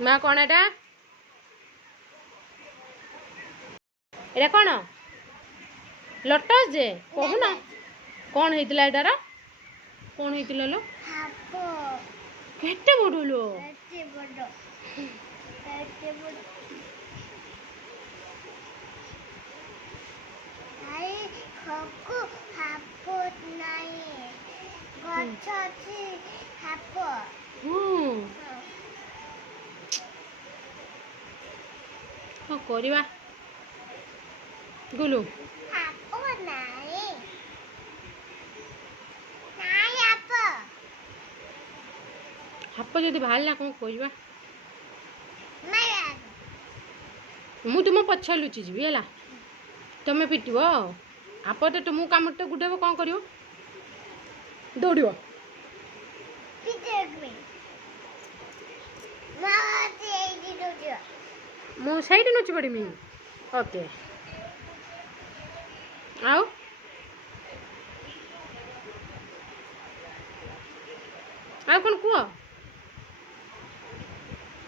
ମା କ'ଣ ଏଟା ଏଟା କ'ଣ ଲୋଟସ୍ ଯେ କହୁନ କ'ଣ ହେଇଥିଲା ଏଟାର କ'ଣ ହେଇଥିଲା ଲୋ କେତେ ବଡ଼ ଲୋ କ'ଣ କରିବା ଗୁଲୁ ହାପ ଯଦି ବାହାରିଲା କ'ଣ କରିବା ମୁଁ ତୁମ ପଛ ଲୁଚିଯିବି ହେଲା ତମେ ପିଟିବ ହାପ ତ ମୁଁ କାମଟା ଗୁଡ଼େଇବ କ'ଣ କରିବ ଦୌଡ଼ିବ ମୁଁ ସେଇଠି ଲୁଚି ପଡ଼ିମି ଓକେ ଆଉ କ'ଣ କୁହ